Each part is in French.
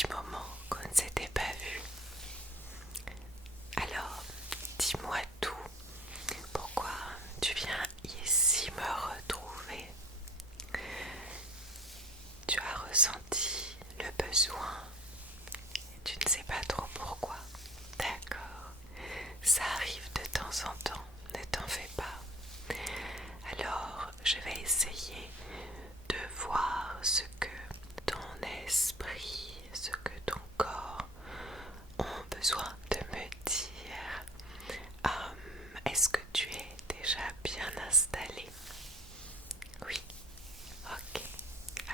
petit moment qu'on ne s'était pas vu. Alors, dis-moi tout. Pourquoi tu viens ici me retrouver? Tu as ressenti le besoin et tu ne sais pas trop pourquoi. D'accord, ça arrive de temps en temps, ne t'en fais pas. Alors, je vais essayer de voir ce que ton esprit, ce que ton corps ont besoin de me dire. Est-ce que tu es déjà bien installé? Oui, ok.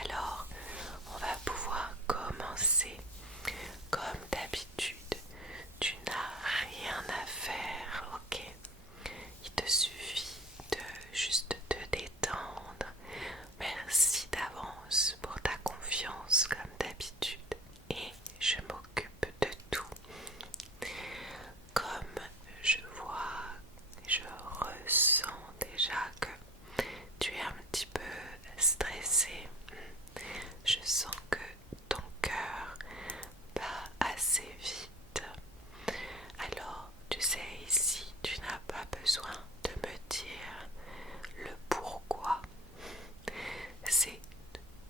Alors, on va pouvoir commencer. Comme d'habitude, tu n'as rien à faire, ok? Il te suffit de juste te détendre. Merci d'avance pour ta confiance comme d'habitude et je m'occupe de tout. Comme je vois, je ressens déjà que tu es un petit peu stressé. Je sens que ton cœur bat assez vite. Alors, tu sais, ici, tu n'as pas besoin de me dire le pourquoi. C'est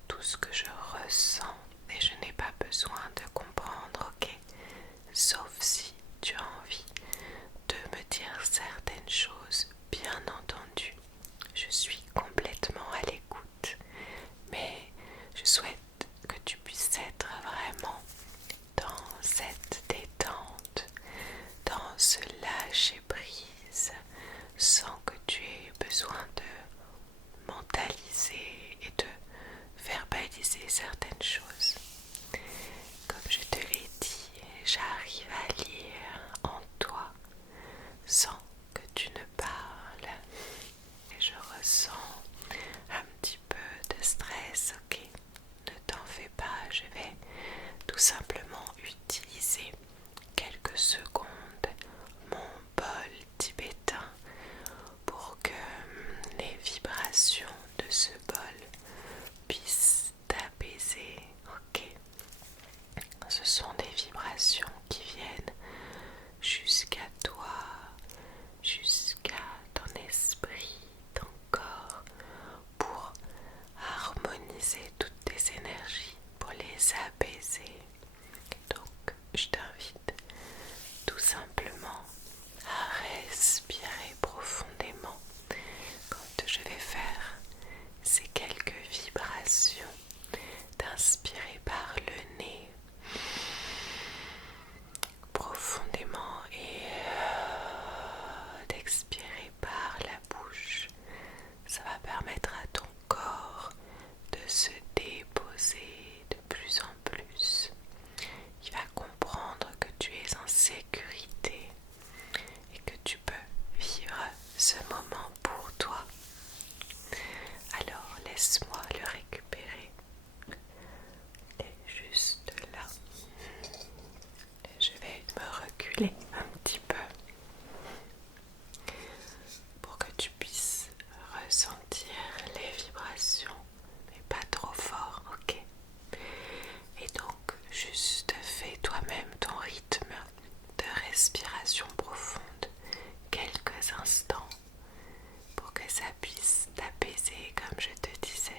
tout ce que je ressens et je n'ai pas besoin de comprendre, ok? Sauf si tu as envie de me dire certaines choses, bien entendu. Je suis complètement à l'écoute, mais je souhaite que tu puisses être vraiment dans cette détente, dans ce lâcher prise, sans que tu aies besoin de mentaliser et de verbaliser certaines choses. Comme je te l'ai dit, j'arrive à lire en toi sans que tu ne parles. Et je ressens un petit peu de stress, ok? Ne t'en fais pas, je vais tout simplement utiliser quelques secondes mon bol tibétain pour que les vibrations de ce bol puissent t'apaiser, ok? Ce sont des vibrations qui viennent jusqu'à toi, jusqu'à ton esprit, ton corps, pour harmoniser toutes tes énergies, pour les apaiser. Donc, je t'invite tout simplement à respirer profondément quand je vais faire ces quelques vibrations, d'inspirer par le nez profondément et d'expirer par la bouche. Ça va permettre à ton corps de se déposer de plus en plus. Il va comprendre que tu es en sécurité et que tu peux vivre ce moment pour toi. Alors laisse-moi le récupérer. Il est juste là. Je vais me reculer un petit peu pour que tu puisses ressentir les vibrations, mais pas trop fort, ok? Et donc, juste fais toi-même ton rythme de respiration profonde quelques instants pour que ça puisse t'apaiser comme je te disais.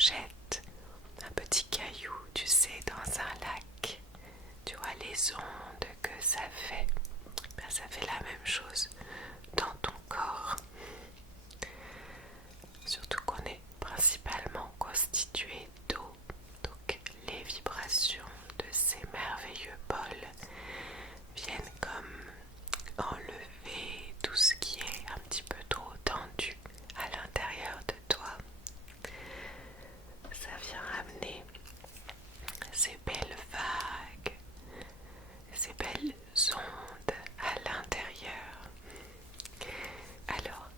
jettes un petit caillou, tu sais, dans un lac, tu vois les ondes que ça fait, ben, ça fait la même chose dans ton corps. Surtout qu'on est principalement constitué d'eau, donc les vibrations de ces merveilleux bols viennent comme enlever tout ce qui est un petit peu trop tendu à l'intérieur de toi. Ça vient ramener ces belles vagues, ces belles ondes à l'intérieur. Alors,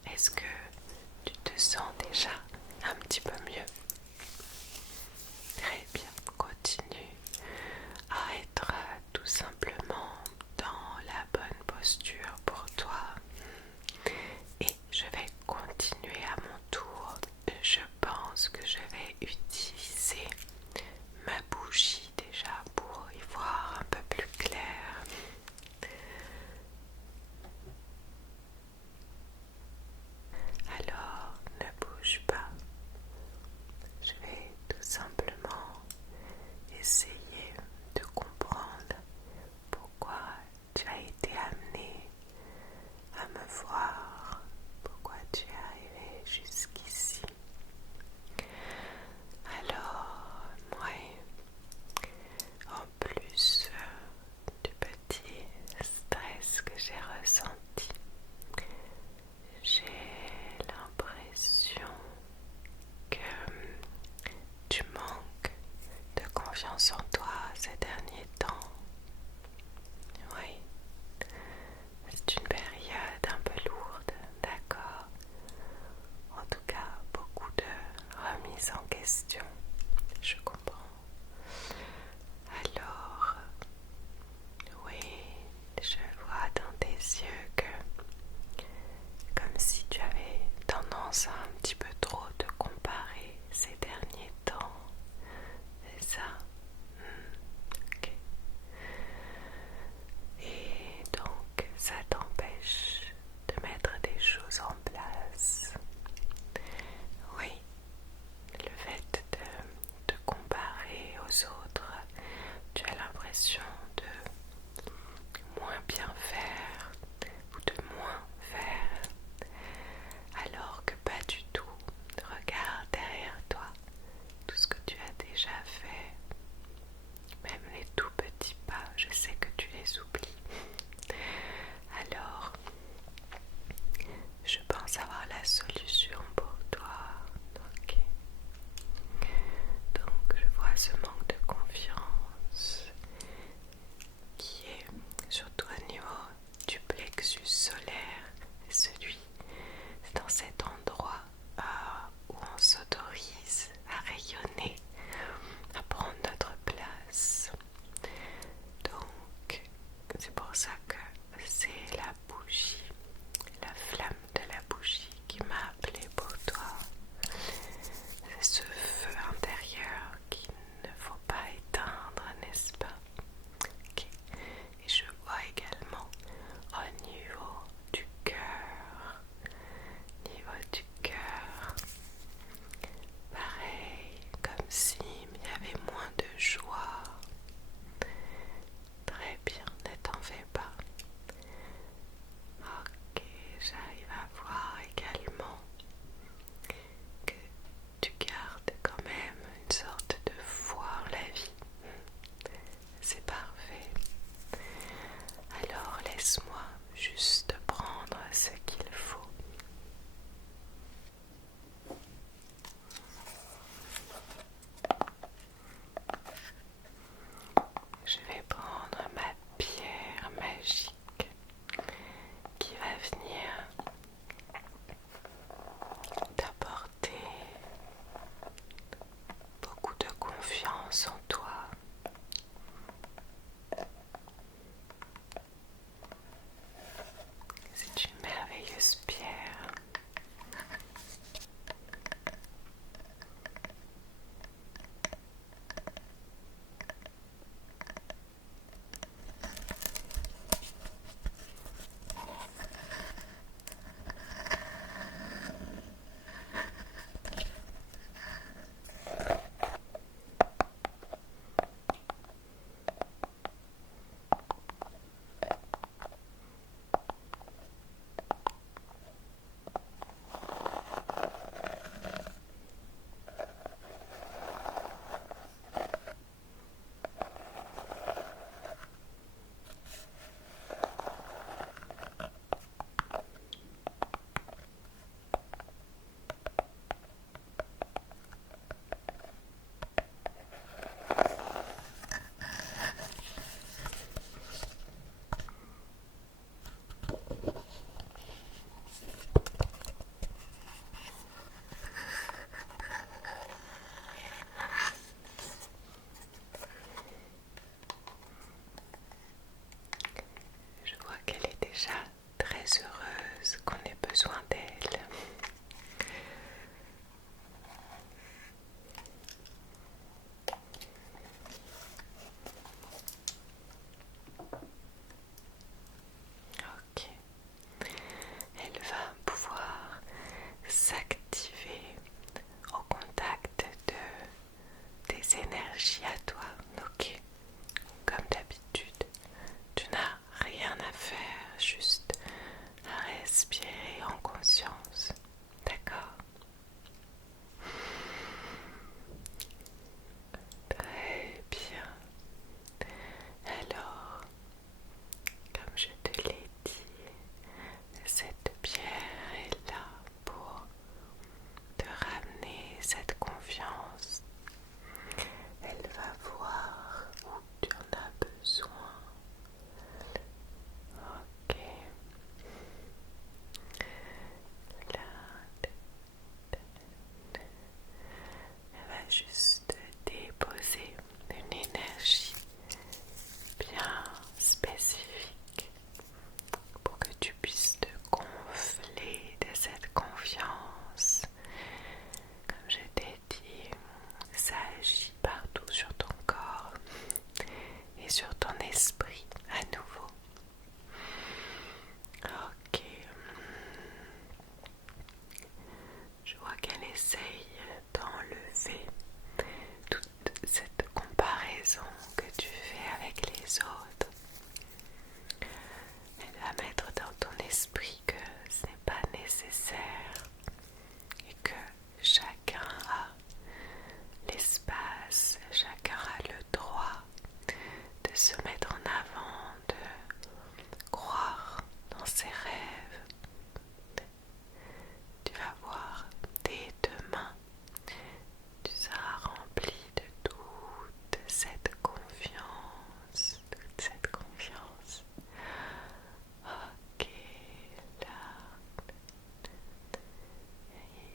pense qu'on ait besoin d'elle. Ok, elle va pouvoir s'activer au contact de tes énergies à toi. Ok, comme d'habitude, tu n'as rien à faire, juste à respirer en conscience. D'accord? Très bien. Alors, comme je te l'ai dit, cette pierre est là pour te ramener cette confiance. Elle va voir où tu en as besoin. Ok. Là, elle va juste déposer une énergie bien spécifique pour que tu puisses te gonfler de cette confiance. Comme je t'ai dit, ça agit partout sur ton corps et sur ton esprit à nouveau. Ok. Je vois qu'elle essaye d'enlever toute cette comparaison que tu fais avec les autres. Elle va mettre dans ton esprit que ce n'est pas nécessaire et que chacun a l'espace, chacun a le droit de se mettre en avant, de croire dans ses rêves. Tu vas voir dès demain, tu seras rempli de toute cette confiance, Ok, là,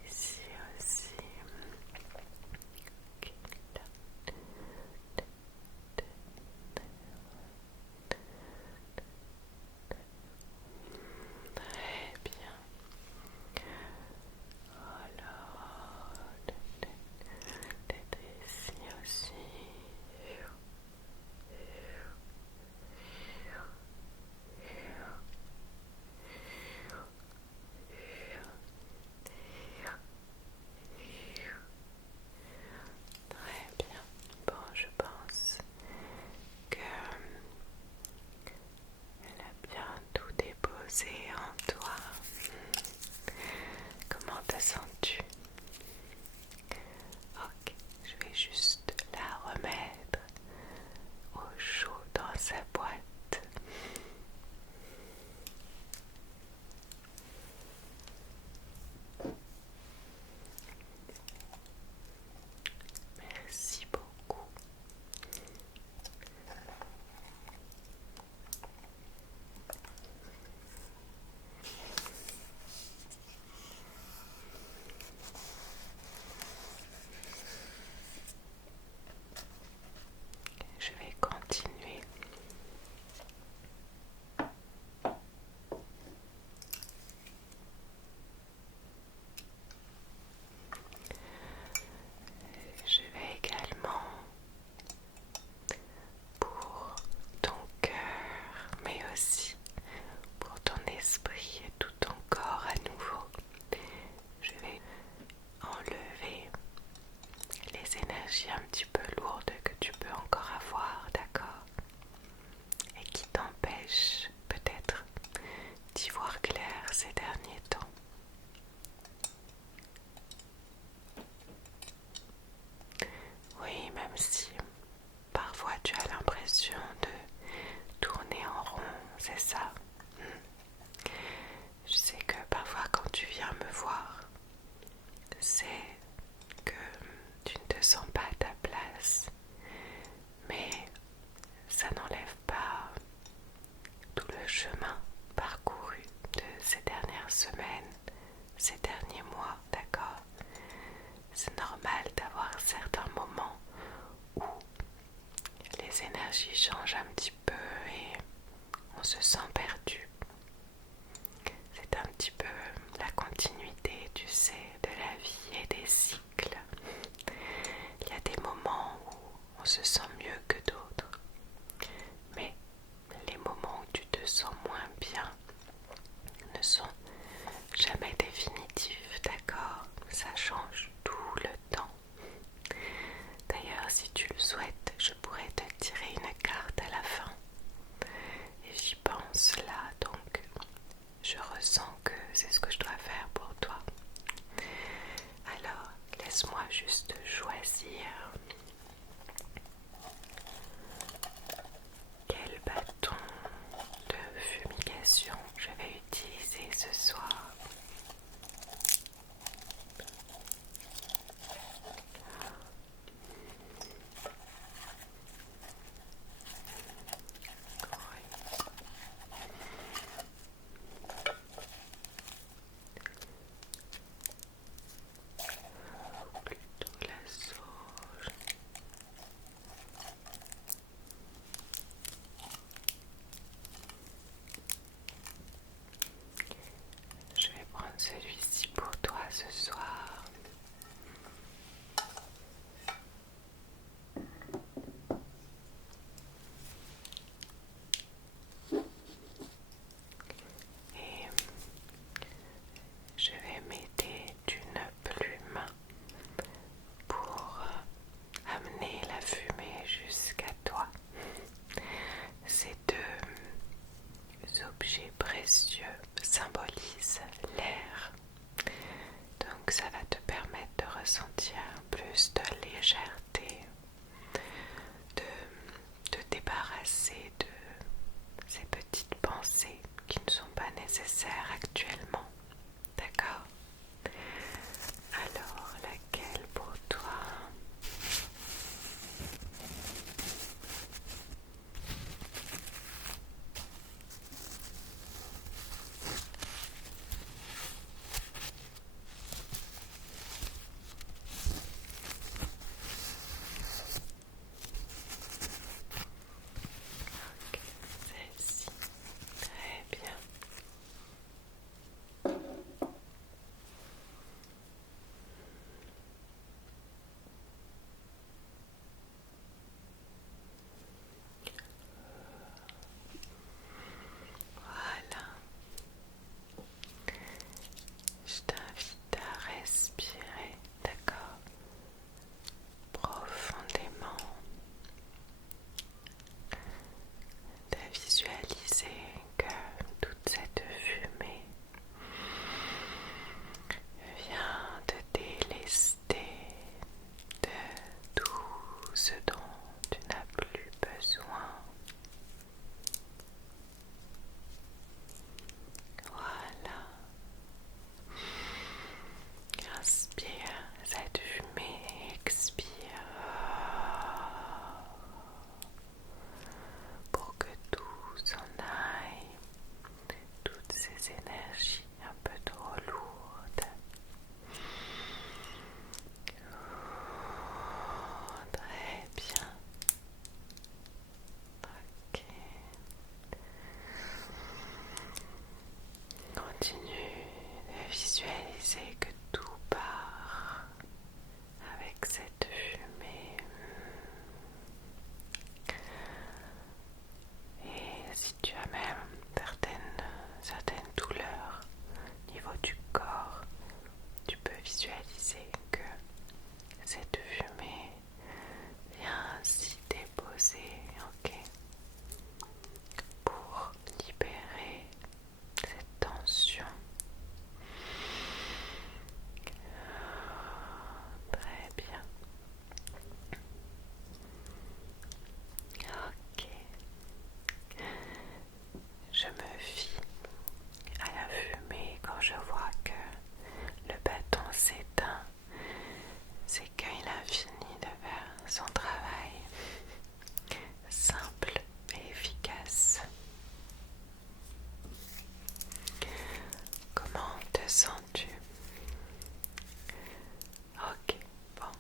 ici aussi. Ok, là. Très bien. Alors, peut-être ici aussi. Très bien. Bon, je pense que elle a bien tout déposé en toi. Comment te sens-tu? Ok, je vais juste la remettre au chaud dans sa boîte. Merci beaucoup. Je vais continuer. Je vais également, pour ton cœur, mais aussi pour ton esprit et tout ton corps à nouveau, je vais enlever les énergies un petit peu lourdes que tu peux encore avoir, d'accord? Et qui t'empêchent peut-être d'y voir clair ces derniers temps. Oui, même si parfois tu as l'impression de tourner en rond, c'est ça. Je sais que parfois quand tu viens me voir, c'est que tu ne te sens pas à ta place, mais ça n'enlève pas tout le chemin parcouru de ces dernières semaines, ces derniers mois, d'accord? C'est normal d'avoir certains moments où les énergies changent un petit peu et on se sent perdu. C'est un petit peu la continuité, tu sais, de la vie et des cycles. Il y a des moments où on se sent mieux que d'autres, mais les moments où tu te sens moins bien ne sont jamais définitifs, d'accord? Ça change tout le temps. D'ailleurs, si tu le souhaites, je pourrais te tirer une carte à la fin. Et j'y pense là, donc je ressens que c'est ce que je dois faire pour toi. Alors, laisse-moi juste choisir quel bâton de fumigation je vais utiliser ce soir. Plutôt la sauge. Je vais prendre celui-ci pour toi ce soir. Et je vais m'aider d'une plume pour amener la fumée jusqu'à toi. Ces deux objets précieux symbolisent l'air. Donc ça va te permettre de ressentir plus de légèreté, de te débarrasser de ces petites pensées qui ne sont pas nécessaires actuellement. D'accord? Alors, laquelle pour toi? Ok, celle-ci. Très bien. Voilà. Je t'invite à respirer, d'accord? Profondément, de visualiser que toute cette fumée vient te délester de tout ce dont tu n'as plus besoin. Voilà. Inspire cette fumée et expire pour que tout s'en aille, toutes ces énergies un peu trop lourdes. Très bien. Ok. Continue de visualiser que tout part avec cette fumée. Et si tu as même certaines douleurs au niveau du corps, tu peux visualiser que cette fumée vient s'y déposer, ok, pour libérer cette tension. Très bien. Ok. Je me fie à la fumée quand je vois que le bâton s'éteint. C'est qu'il a fini de faire son travail. Simple et efficace. Comment te sens-tu? Ok, bon.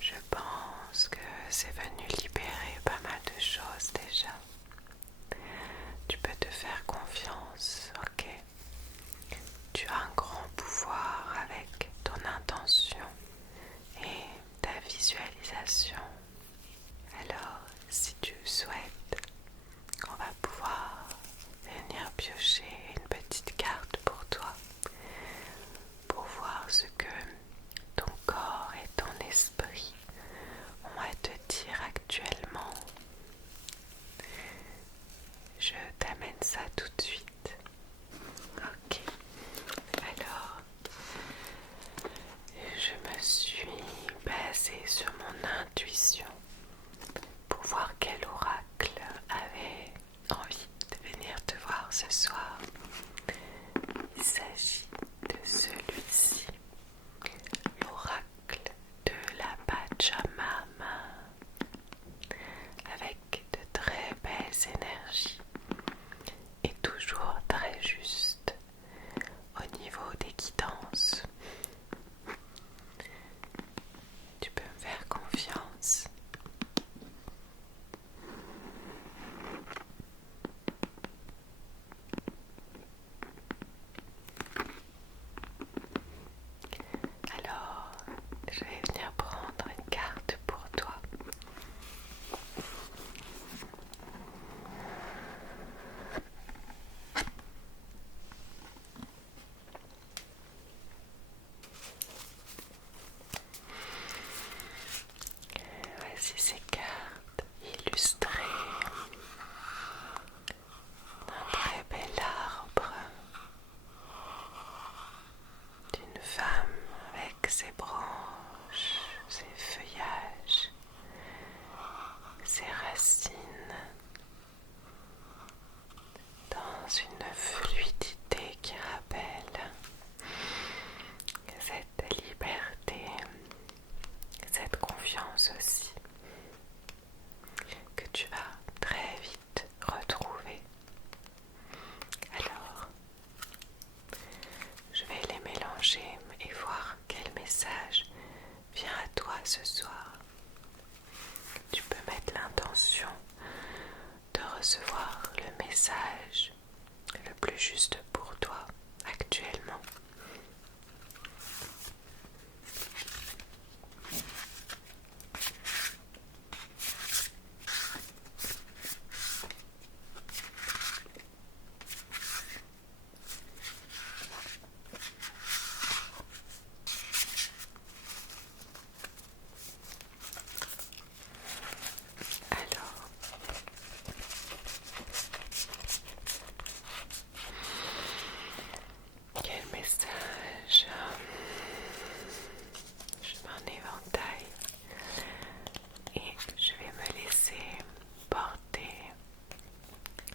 Je pense que c'est venu libérer pas mal de choses déjà. Tu peux te faire confiance, ok? juste pour toi actuellement. Alors, quel message je m'en éventaille et je vais me laisser porter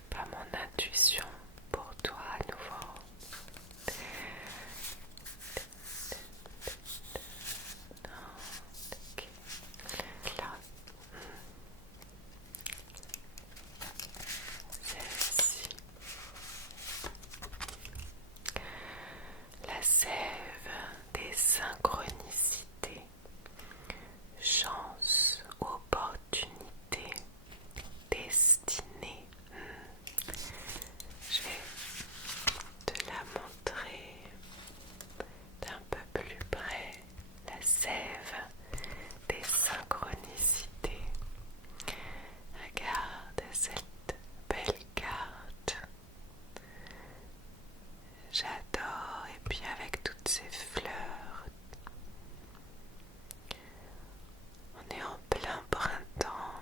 par mon intuition pour toi à nouveau. Là, celle-ci, la sève des synchronicités, chance, opportunité, destinée. Je vais te la montrer d'un peu plus près, la sève des synchronicités. Regarde cette belle carte. J'adore, et puis avec toutes ces fleurs, on est en plein printemps,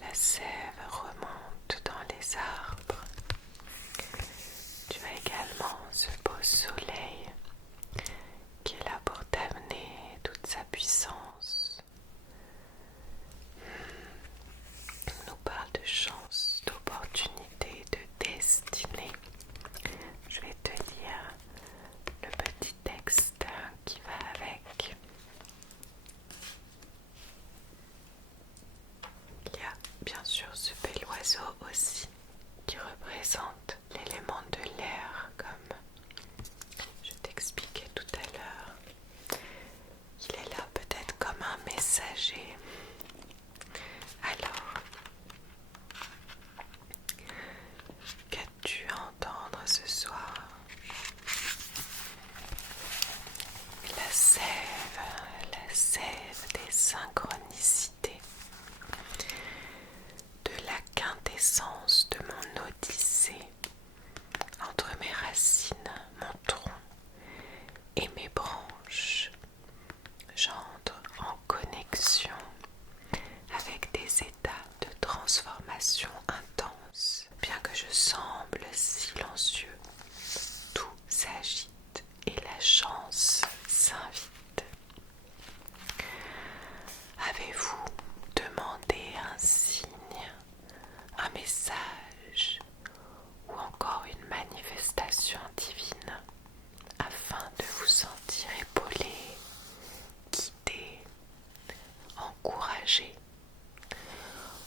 la sève remonte dans les arbres. Tu as également ce beau soleil qui est là pour t'amener toute sa puissance. On nous parle de chance, d'opportunité, de destinée. Je vais te lire le petit texte qui va avec. Il y a bien sûr ce bel oiseau aussi qui représente l'élément de l'air, comme je t'expliquais tout à l'heure. Il est là peut-être comme un messager. Alors, qu'as-tu à entendre ce soir? La sève des synchronicités, de la quintessence de mon odyssée, entre mes racines, mon tronc et mes branches, j'entre en connexion avec des états de transformation intense. Bien que je semble silencieux, tout s'agite et la chance s'invite. Avez-vous demandé un signe, un message ou encore une manifestation divine afin de vous sentir épaulé, guidé, encouragé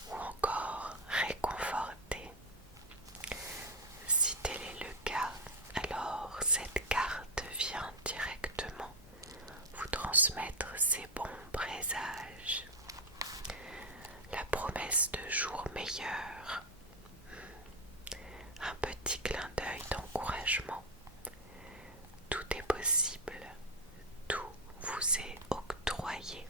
ou encore réconforté? Si tel est le cas, alors cette carte vient directement vous transmettre ses bons présages, la promesse de jours meilleurs, un petit clin d'œil d'encouragement. Tout est possible, tout vous est octroyé.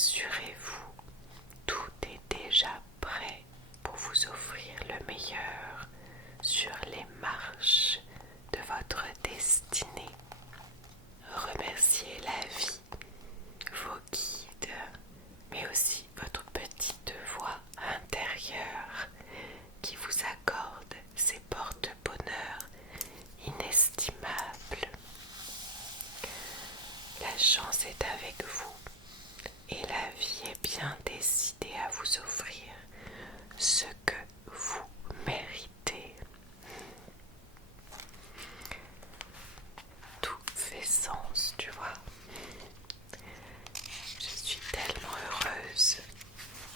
rassurez-vous, tout est déjà prêt pour vous offrir le meilleur sur les marches de votre destinée. Remerciez la vie, vos guides, mais aussi votre petite voix intérieure qui vous accorde ces porte-bonheur inestimables. La chance est avec vous et la vie est bien décidée à vous offrir ce que vous méritez. Tout fait sens, tu vois. Je suis tellement heureuse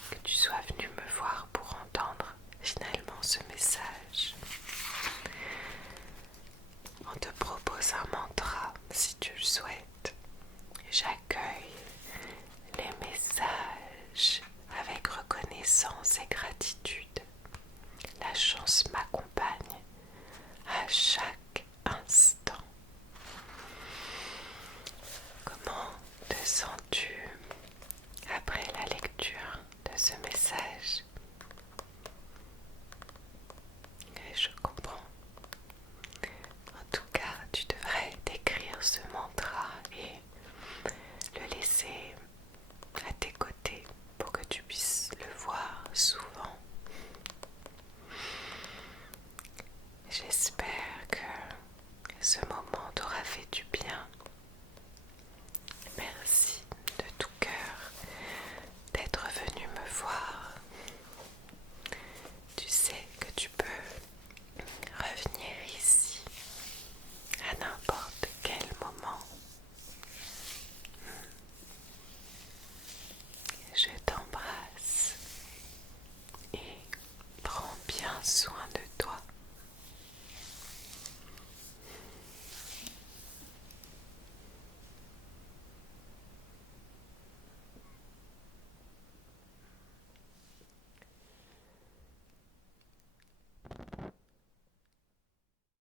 que tu sois venu me voir pour entendre finalement ce message. On te propose un mantra si tu le souhaites. J'accueille les messages avec reconnaissance et gratitude. La chance m'accompagne à chaque instant. Comment te sens-tu après la lecture de ce message? Et je comprends. En tout cas, tu devrais décrire ce mantra et le laisser à tes côtés pour que tu puisses le voir souvent. J'espère que ce moment t'aura fait du bien. Merci de tout cœur d'être venu me voir. Tu sais que tu peux revenir ici à n'importe quel moment. Je t'embrasse et prends bien soin